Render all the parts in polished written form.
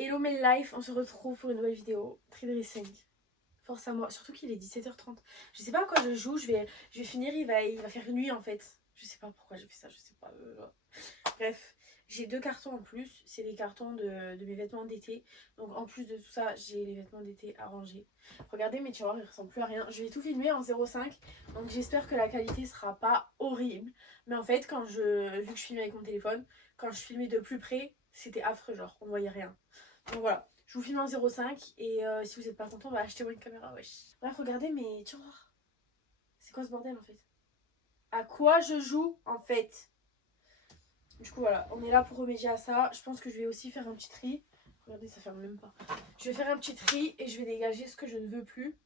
Hello my life, on se retrouve pour une nouvelle vidéo. Tree dressing. Force à moi, surtout qu'il est 17h30. Je sais pas à quoi je joue, je vais finir, il va faire nuit en fait. Je sais pas pourquoi j'ai fait ça, je sais pas. Bref, j'ai 2 cartons en plus. C'est les cartons de mes vêtements d'été. Donc en plus de tout ça, j'ai les vêtements d'été à ranger. Regardez mes tiroirs, ils ressemblent plus à rien. Je vais tout filmer en 0,5. Donc j'espère que la qualité sera pas horrible. Mais en fait, vu que je filmais avec mon téléphone, quand je filmais de plus près, c'était affreux, genre on voyait rien. Donc voilà, je vous filme en 0,5 et si vous n'êtes pas content, bah achetez-moi une caméra, wesh. Bref, regardez mes tiroirs. C'est quoi ce bordel en fait? À quoi je joue en fait? Du coup voilà, on est là pour remédier à ça. Je pense que je vais aussi faire un petit tri. Regardez, ça ferme même pas. Je vais faire un petit tri et je vais dégager ce que je ne veux plus.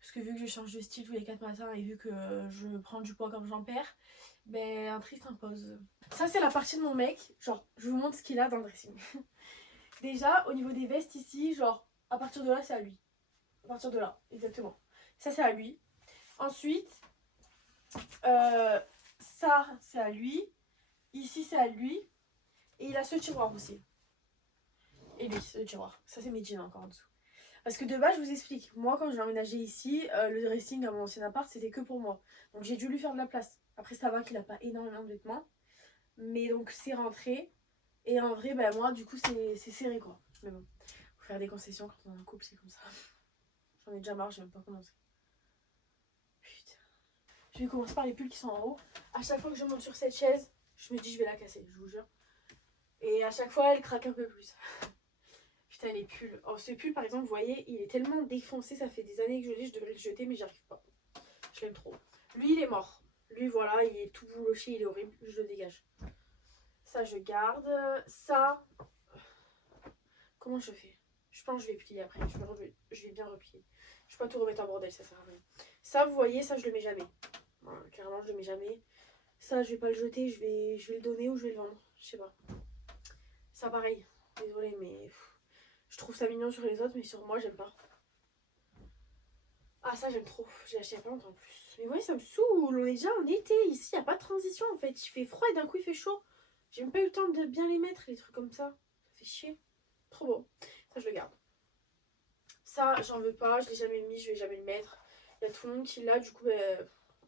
Parce que vu que je change de style tous les 4 matins et vu que je prends du poids comme j'en perds, ben un tri s'impose. Ça c'est la partie de mon mec. Genre, je vous montre ce qu'il a dans le dressing. Déjà, au niveau des vestes ici, genre, à partir de là, c'est à lui. À partir de là, exactement. Ça, c'est à lui. Ensuite, ça, c'est à lui. Ici, c'est à lui. Et il a ce tiroir aussi. Et lui, ce tiroir. Ça, c'est mes jeans encore en dessous. Parce que de base, je vous explique. Moi, quand j'ai emménagé ici, le dressing à mon ancien appart, c'était que pour moi. Donc, j'ai dû lui faire de la place. Après, ça va qu'il n'a pas énormément de vêtements. Mais donc, c'est rentré. Et en vrai, ben moi, du coup, c'est serré, quoi. Mais bon, faut faire des concessions quand on est en couple, c'est comme ça. J'en ai déjà marre, j'ai même pas commencé. Putain. Je vais commencer par les pulls qui sont en haut. À chaque fois que je monte sur cette chaise, je me dis je vais la casser, je vous jure. Et à chaque fois, elle craque un peu plus. Putain, les pulls. Oh, ce pull, par exemple, vous voyez, il est tellement défoncé, ça fait des années que je l'ai, je devrais le jeter, mais j'y arrive pas. Je l'aime trop. Lui, il est mort. Lui, voilà, il est tout bouloché, il est horrible, je le dégage. Ça, je garde. Ça, comment je fais? Je pense que je vais plier après. Je vais bien replier. Je vais pas tout remettre en bordel, ça sert à rien. Ça, vous voyez, ça, je le mets jamais. Voilà, carrément, je le mets jamais. Ça, je vais pas le jeter, je vais le donner ou je vais le vendre. Je sais pas. Ça, pareil. Désolée, mais je trouve ça mignon sur les autres, mais sur moi, j'aime pas. Ah, ça, j'aime trop. J'ai acheté il y a pas longtemps en plus. Mais vous voyez, ça me saoule. On est déjà en été. Ici, il n'y a pas de transition en fait. Il fait froid et d'un coup, il fait chaud. J'ai même pas eu le temps de bien les mettre, les trucs comme ça. Ça fait chier. Trop beau. Ça, je le garde. Ça, j'en veux pas, je l'ai jamais mis, je vais jamais le mettre. Il y a tout le monde qui l'a, du coup,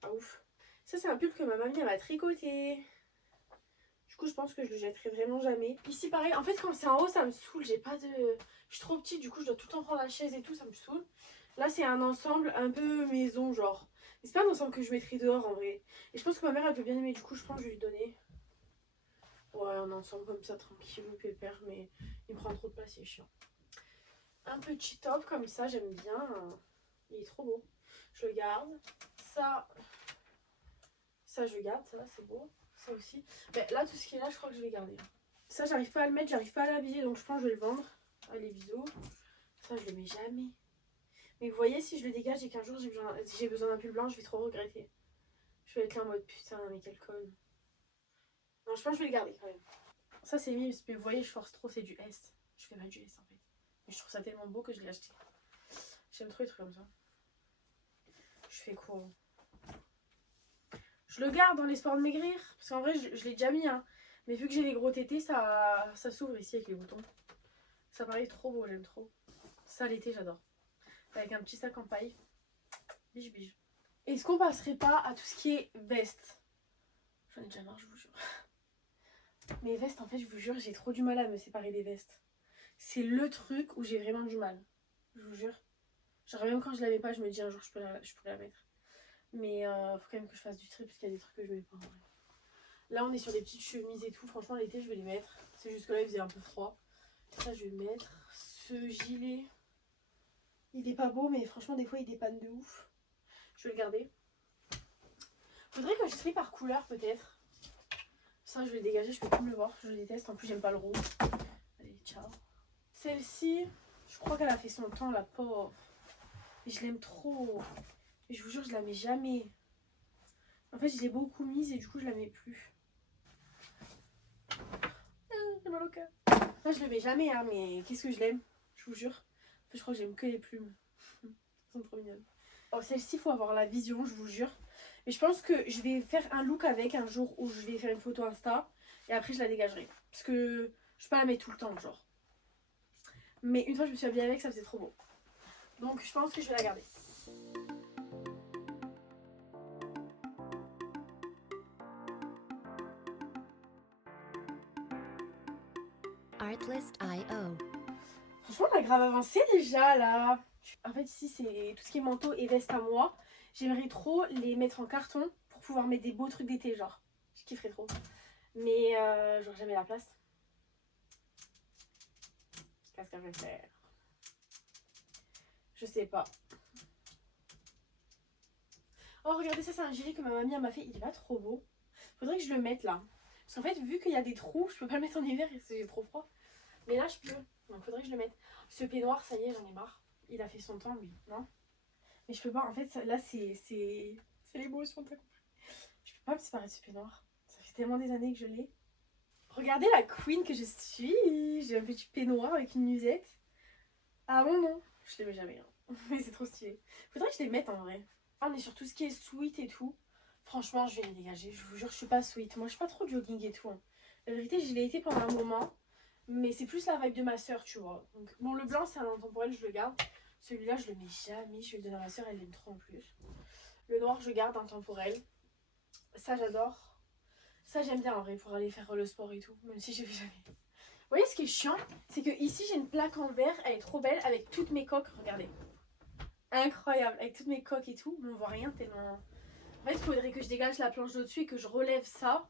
ah ouf. Ça, c'est un pull que ma mamie elle m'a tricoté. Du coup, je pense que je le jetterai vraiment jamais. Ici, pareil, en fait, quand c'est en haut, ça me saoule. J'ai pas de. Je suis trop petite, du coup, je dois tout le temps prendre la chaise et tout, ça me saoule. Là, c'est un ensemble un peu maison, genre. Mais c'est pas un ensemble que je mettrais dehors en vrai. Et je pense que ma mère, elle peut bien aimer, du coup, je pense que je vais lui donner. Ouais, un ensemble comme ça, tranquille ou pépère, mais il me prend trop de place, c'est chiant. Un petit top comme ça, j'aime bien. Il est trop beau. Je le garde. Ça je garde, ça c'est beau. Ça aussi. Mais là, tout ce qui est là, je crois que je vais garder. Ça, j'arrive pas à le mettre, j'arrive pas à l'habiller, donc je pense que je vais le vendre. Allez, bisous. Ça, je le mets jamais. Mais vous voyez, si je le dégage et qu'un jour j'ai besoin d'un pull blanc, je vais trop regretter. Je vais être là en mode putain, mais quel con. Non, je pense que je vais le garder quand même. Ça, c'est mieux, mais vous voyez, je force trop, c'est du S. Je fais pas du S en fait. Mais je trouve ça tellement beau que je l'ai acheté. J'aime trop les trucs comme ça. Je fais quoi? Je le garde dans l'espoir de maigrir. Parce qu'en vrai, je l'ai déjà mis. Hein. Mais vu que j'ai les gros tétés, ça s'ouvre ici avec les boutons. Ça paraît trop beau, j'aime trop. Ça, l'été, j'adore. Avec un petit sac en paille. Bige, bige. Est-ce qu'on passerait pas à tout ce qui est veste? J'en ai déjà marre, je vous jure. Mes vestes, en fait, je vous jure, j'ai trop du mal à me séparer des vestes. C'est le truc où j'ai vraiment du mal. Je vous jure. Genre, même quand je la mets pas, je me dis un jour, je peux la mettre. Mais faut quand même que je fasse du tri parce qu'il y a des trucs que je mets pas en vrai. Là on est sur des petites chemises et tout. Franchement l'été je vais les mettre. C'est juste que là il faisait un peu froid. Ça je vais mettre. Ce gilet. Il est pas beau mais franchement des fois il dépanne de ouf. Je vais le garder. Faudrait que je trie par couleur peut-être. Ça je vais le dégager, je peux plus le voir. Je le déteste. En plus j'aime pas le rouge. Allez ciao. Celle-ci, je crois qu'elle a fait son temps la pauvre. Et je l'aime trop. Et je vous jure je la mets jamais. En fait, je l'ai beaucoup mise et du coup, je la mets plus. J'ai mal au cœur. Là, je le mets jamais, hein, mais qu'est-ce que je l'aime, je vous jure. En fait, je crois que j'aime que les plumes. Elles sont trop mignonnes. Oh, celle-ci, il faut avoir la vision, je vous jure. Mais je pense que je vais faire un look avec un jour où je vais faire une photo Insta. Et après, je la dégagerai. Parce que je peux pas la mettre tout le temps, genre. Mais une fois je me suis habillée avec, ça faisait trop beau. Donc je pense que je vais la garder. Artlist.io. Franchement, on a grave avancé déjà là. En fait, ici, c'est tout ce qui est manteau et veste à moi. J'aimerais trop les mettre en carton pour pouvoir mettre des beaux trucs d'été, genre. Je kifferais trop. Mais j'aurais jamais la place. Qu'est-ce que je vais faire? Je sais pas. Oh, regardez, ça, c'est un gilet que ma mamie m'a fait. Il est pas trop beau. Faudrait que je le mette là. Parce qu'en fait, vu qu'il y a des trous, je peux pas le mettre en hiver parce que j'ai trop froid. Mais là, je peux. Donc, faudrait que je le mette. Ce peignoir, ça y est, j'en ai marre. Il a fait son temps, lui, non? Mais je peux pas. En fait, ça, là, c'est l'émotion. Je peux pas me séparer de ce peignoir. Ça fait tellement des années que je l'ai. Regardez la queen que je suis. J'ai un petit peignoir avec une nuisette. Ah bon, non. Je les mets jamais. Hein. Mais c'est trop stylé. Faudrait que je les mette en vrai. Ah, on est sur tout ce qui est sweat et tout. Franchement, je vais les dégager. Je vous jure, je suis pas sweat. Moi, je suis pas trop jogging et tout. Hein. La vérité, je l'ai été pendant un moment. Mais c'est plus la vibe de ma soeur, tu vois. Donc, bon, le blanc, c'est un intemporel, je le garde. Celui-là, je le mets jamais. Je vais le donner à ma soeur, elle l'aime trop en plus. Le noir, je garde intemporel. Ça, j'adore. Ça, j'aime bien en vrai pour aller faire le sport et tout. Même si je vais jamais. Vous voyez, ce qui est chiant, c'est que ici, j'ai une plaque en verre. Elle est trop belle avec toutes mes coques. Regardez. Incroyable. Avec toutes mes coques et tout. Mais on voit rien tellement. En fait, il faudrait que je dégage la planche d'au-dessus et que je relève ça.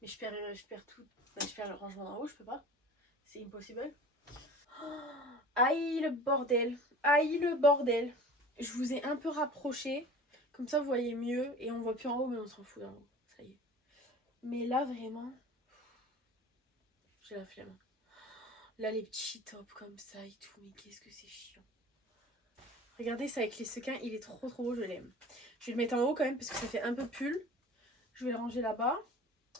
Mais je perds tout. Ben, je perds le rangement d'en haut, je peux pas. C'est impossible. Aïe le bordel. Aïe le bordel. Je vous ai un peu rapproché. Comme ça vous voyez mieux. Et on voit plus en haut mais on s'en fout d'en haut. Ça y est. Mais là vraiment. J'ai la flemme. Là les petits tops comme ça et tout. Mais qu'est-ce que c'est chiant. Regardez ça avec les sequins. Il est trop beau. Je l'aime. Je vais le mettre en haut quand même parce que ça fait un peu pull. Je vais le ranger là-bas.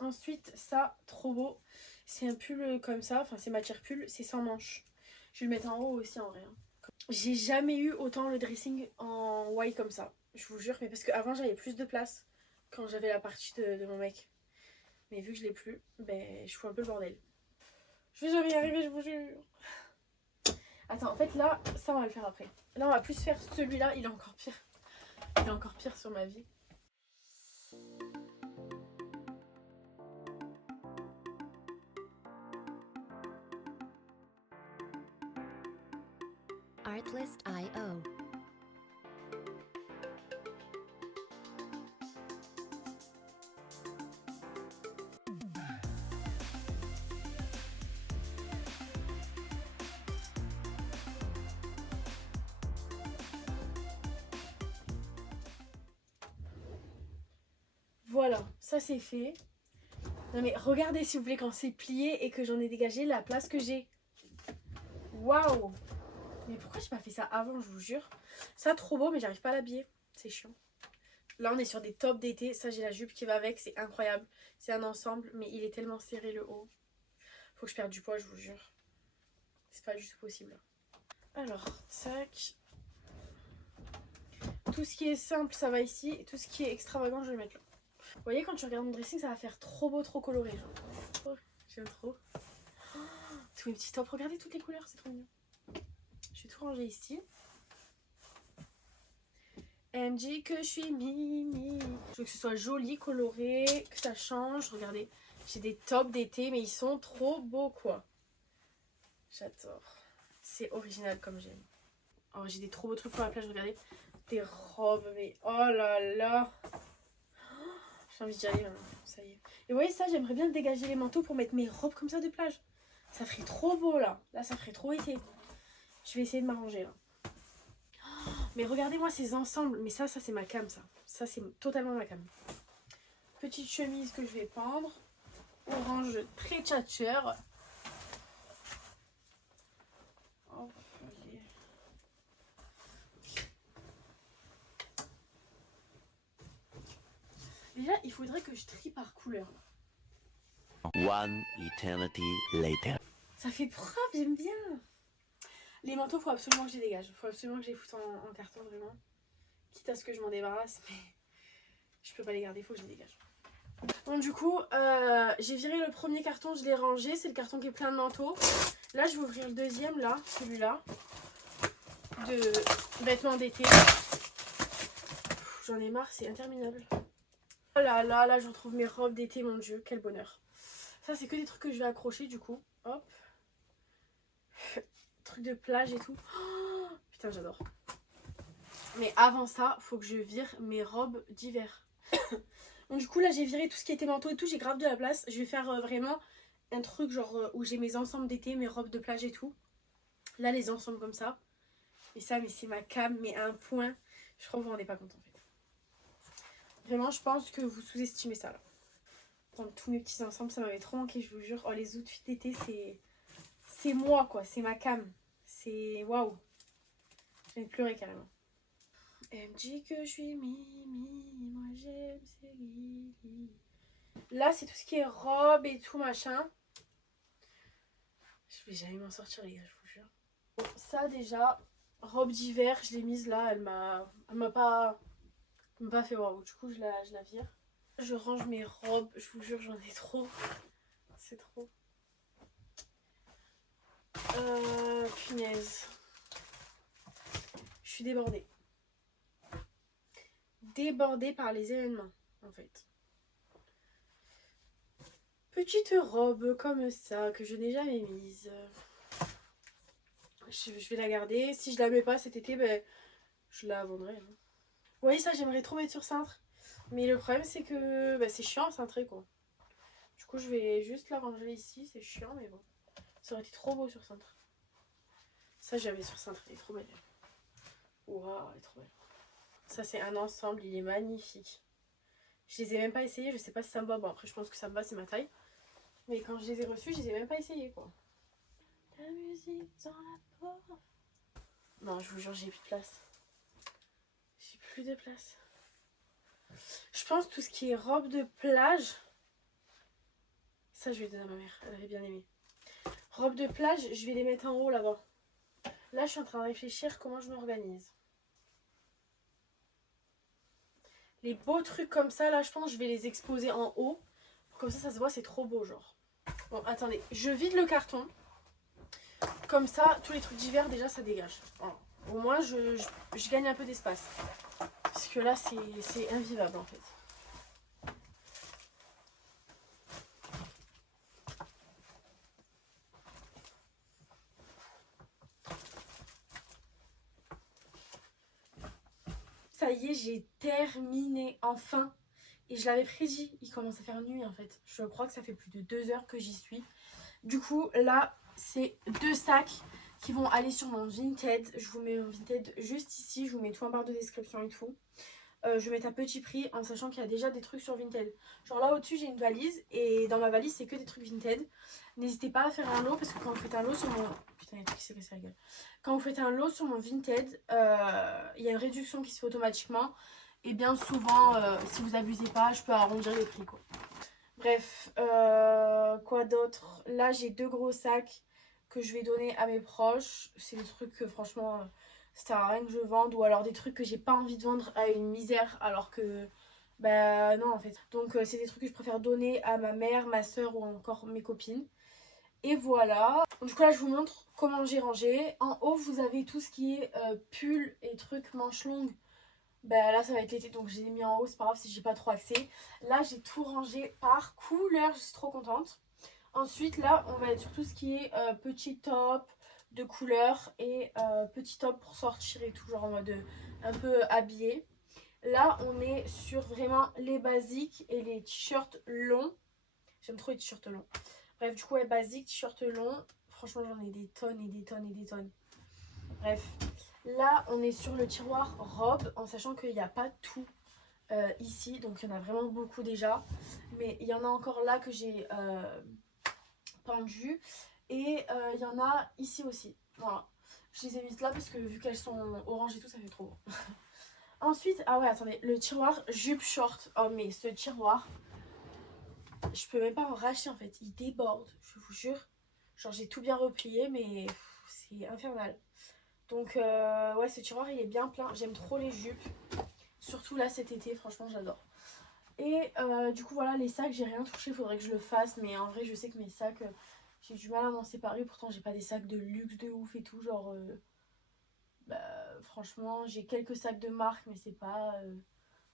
Ensuite ça trop beau. C'est un pull comme ça. Enfin c'est matière pull. C'est sans manches. Je vais le mettre en haut aussi en vrai. J'ai jamais eu autant le dressing en white comme ça. Je vous jure. Mais parce qu'avant j'avais plus de place. Quand j'avais la partie de mon mec. Mais vu que je l'ai plus. Ben je fous un peu le bordel. Je vais jamais y arriver, je vous jure. Attends, en fait là, ça on va le faire après. Là on va plus faire celui-là. Il est encore pire. Il est encore pire sur ma vie. Artlist.io. Voilà, ça c'est fait. Non mais regardez s'il vous plaît quand c'est plié et que j'en ai dégagé la place que j'ai. Waouh! Mais pourquoi j'ai pas fait ça avant, je vous jure? Ça trop beau mais j'arrive pas à l'habiller. C'est chiant. Là on est sur des tops d'été. Ça j'ai la jupe qui va avec, c'est incroyable. C'est un ensemble mais il est tellement serré le haut. Faut que je perde du poids, je vous jure. C'est pas du tout possible. Alors, tac. Tout ce qui est simple ça va ici. Et tout ce qui est extravagant je vais le mettre là. Vous voyez quand tu regardes mon dressing ça va faire trop beau, trop coloré. Oh, j'aime trop. Oh, tous mes petits tops, regardez toutes les couleurs, c'est trop mignon. Je vais tout ranger ici. Elle me dit que je suis mimi. Je veux que ce soit joli, coloré, que ça change. Regardez, j'ai des tops d'été mais ils sont trop beaux quoi. J'adore. C'est original comme j'aime. Oh, j'ai des trop beaux trucs pour la plage, regardez. Des robes, mais oh là là. J'ai envie d'y aller maintenant, ça y est. Et vous voyez ça, j'aimerais bien dégager les manteaux pour mettre mes robes comme ça de plage. Ça ferait trop beau là. Là, ça ferait trop été. Je vais essayer de m'arranger là. Mais regardez-moi ces ensembles. Mais ça c'est ma cam ça. Ça c'est totalement ma cam. Petite chemise que je vais pendre. Orange très tchatcheur. Oh, allez. Déjà, il faudrait que je trie par couleur. One eternity later. Ça fait propre, j'aime bien. Les manteaux, il faut absolument que je les dégage. Il faut absolument que je les foute en carton, vraiment. Quitte à ce que je m'en débarrasse, mais je peux pas les garder, il faut que je les dégage. Bon, du coup, j'ai viré le premier carton, je l'ai rangé. C'est le carton qui est plein de manteaux. Là, je vais ouvrir le deuxième, là, celui-là, de vêtements d'été. J'en ai marre, c'est interminable. Oh là là, là, je retrouve mes robes d'été, mon Dieu, quel bonheur. Ça, c'est que des trucs que je vais accrocher, du coup. Hop. Trucs de plage et tout. Oh, putain, j'adore. Mais avant ça, faut que je vire mes robes d'hiver. Donc du coup, là, j'ai viré tout ce qui était manteau et tout. J'ai grave de la place. Je vais faire vraiment un truc genre où j'ai mes ensembles d'été, mes robes de plage et tout. Là, les ensembles comme ça. Et ça, mais c'est ma cam, mais à un point. Je crois que vous vous rendez pas compte en fait. Vraiment, je pense que vous sous-estimez ça là. Prendre tous mes petits ensembles, ça m'avait trop manqué, je vous jure. Oh, les outfits d'été, c'est moi quoi. C'est ma cam. C'est waouh. J'ai pleuré carrément. Elle me dit que je suis Mimi, moi j'aime c'est Lily. Là, c'est tout ce qui est robe et tout machin. Je vais jamais m'en sortir les gars, je vous jure. Bon, ça déjà, robe d'hiver, je l'ai mise là, elle m'a pas fait waouh. Du coup, je la vire. Je range mes robes, je vous jure, j'en ai trop. C'est trop. Punaise. Je suis débordée. Débordée par les événements, en fait. Petite robe comme ça, que je n'ai jamais mise. Je vais la garder. Si je la mets pas cet été, ben, je la vendrai. Hein. Vous voyez, ça, j'aimerais trop mettre sur cintre. Mais le problème, c'est que ben, c'est chiant à cintrer, quoi. Du coup, je vais juste la ranger ici. C'est chiant, mais bon. Ça aurait été trop beau sur cintre. Ça, j'avais sur cintre. Elle est trop belle. Waouh, elle est trop belle. Ça, c'est un ensemble. Il est magnifique. Je les ai même pas essayés. Je sais pas si ça me va. Bon, après, je pense que ça me va. C'est ma taille. Mais quand je les ai reçus, je les ai même pas essayés, quoi. La musique dans la peau. Non, je vous jure, j'ai plus de place. J'ai plus de place. Je pense tout ce qui est robe de plage. Ça, je vais donner à ma mère. Elle avait bien aimé. Robe de plage, je vais les mettre en haut là-bas. Là, je suis en train de réfléchir comment je m'organise. Les beaux trucs comme ça, là, je pense que je vais les exposer en haut. Comme ça se voit, c'est trop beau, genre. Bon, attendez. Je vide le carton. Comme ça, tous les trucs d'hiver, déjà, ça dégage. Voilà. Au moins, je gagne un peu d'espace. Parce que là, c'est invivable, en fait. Ça y est, j'ai terminé, enfin. Et je l'avais prédit, il commence à faire nuit, en fait. Je crois que ça fait plus de 2 heures que j'y suis. Du coup, là, c'est 2 sacs qui vont aller sur mon Vinted. Je vous mets mon Vinted juste ici. Je vous mets tout en barre de description et tout. Je vais mettre à petit prix en sachant qu'il y a déjà des trucs sur Vinted. Genre là au-dessus, j'ai une valise. Et dans ma valise, c'est que des trucs Vinted. N'hésitez pas à faire un lot parce que quand vous faites un lot sur mon... Putain, il y a un truc qui s'est passé la gueule. Quand vous faites un lot sur mon Vinted, il y a une réduction qui se fait automatiquement. Et bien souvent, si vous abusez pas, je peux arrondir les prix, quoi. Bref, quoi d'autre? Là, j'ai 2 gros sacs que je vais donner à mes proches. C'est des trucs que franchement, ça sert à rien que je vende. Ou alors des trucs que j'ai pas envie de vendre à une misère alors que... Bah non en fait. Donc c'est des trucs que je préfère donner à ma mère, ma soeur ou encore mes copines. Et voilà. Du coup là, je vous montre comment j'ai rangé. En haut, vous avez tout ce qui est pull et trucs manches longues. Bah là ça va être l'été donc j'ai mis en haut, c'est pas grave si j'ai pas trop accès. Là j'ai tout rangé par couleur, je suis trop contente. Ensuite là on va être sur tout ce qui est petit top de couleur et petit top pour sortir et tout, genre en mode un peu habillé. Là on est sur vraiment les basiques et les t-shirts longs. J'aime trop les t-shirts longs. Bref du coup ouais, basique, t-shirt long. Franchement j'en ai des tonnes et des tonnes et des tonnes. Bref. Là, on est sur le tiroir robe, en sachant qu'il n'y a pas tout ici. Donc, il y en a vraiment beaucoup déjà. Mais il y en a encore là que j'ai pendu. Et il y en a ici aussi. Voilà. Je les ai mises là parce que vu qu'elles sont orange et tout, ça fait trop beau. Ensuite, ah ouais, attendez. Le tiroir jupe short. Oh, mais ce tiroir, je peux même pas en racheter en fait. Il déborde, je vous jure. Genre, j'ai tout bien replié, mais c'est infernal. Donc ouais, ce tiroir il est bien plein. J'aime trop les jupes. Surtout là cet été, franchement j'adore. Et du coup voilà, les sacs, j'ai rien touché, faudrait que je le fasse. Mais en vrai je sais que mes sacs, J'ai du mal à m'en séparer, pourtant j'ai pas des sacs de luxe de ouf et tout, genre franchement j'ai quelques sacs de marque mais c'est pas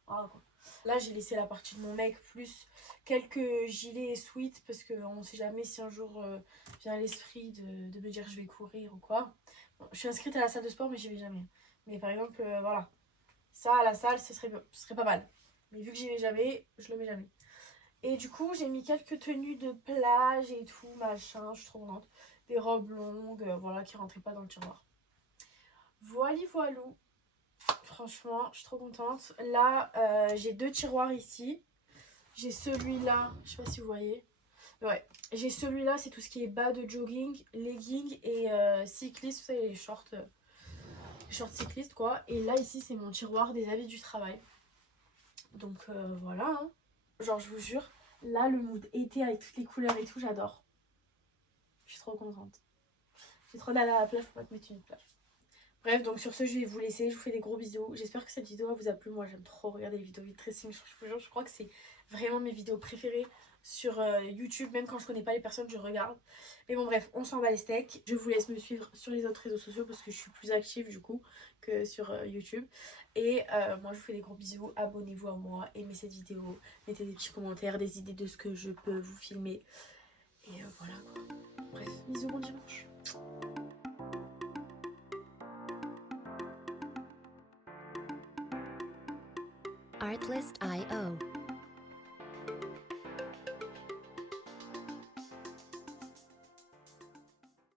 voilà, quoi. Là j'ai laissé la partie de mon mec plus quelques gilets et sweats parce qu'on sait jamais si un jour vient l'esprit de me dire je vais courir ou quoi. Bon, je suis inscrite à la salle de sport mais j'y vais jamais. Mais par exemple voilà, ça à la salle ce serait pas mal. Mais vu que j'y vais jamais, je le mets jamais. Et du coup, j'ai mis quelques tenues de plage et tout, machin, je suis trop contente. Des robes longues, voilà, qui rentraient pas dans le tiroir. Voilà, voilou. Franchement, je suis trop contente. Là, j'ai 2 tiroirs ici. J'ai celui-là, je sais pas si vous voyez. Ouais, j'ai celui-là, c'est tout ce qui est bas de jogging, legging et cycliste, vous savez, les shorts cyclistes, quoi. Et là, ici, c'est mon tiroir des habits du travail. Donc voilà, hein. Genre, je vous jure, là, le mood été avec toutes les couleurs et tout, j'adore. Je suis trop contente. J'ai trop d'aller à la plage pour pas te mettre une plage. Bref, donc sur ce, je vais vous laisser. Je vous fais des gros bisous. J'espère que cette vidéo vous a plu. Moi, j'aime trop regarder les vidéos de tracing. Je vous jure, je crois que c'est vraiment mes vidéos préférées sur YouTube. Même quand je connais pas les personnes, je regarde. Mais bon, bref, on s'en bat les steaks. Je vous laisse me suivre sur les autres réseaux sociaux parce que je suis plus active du coup que sur YouTube. Et moi, je vous fais des gros bisous. Abonnez-vous à moi. Aimez cette vidéo. Mettez des petits commentaires, des idées de ce que je peux vous filmer. Et voilà quoi. Bref, bisous, bon dimanche. Artlist.io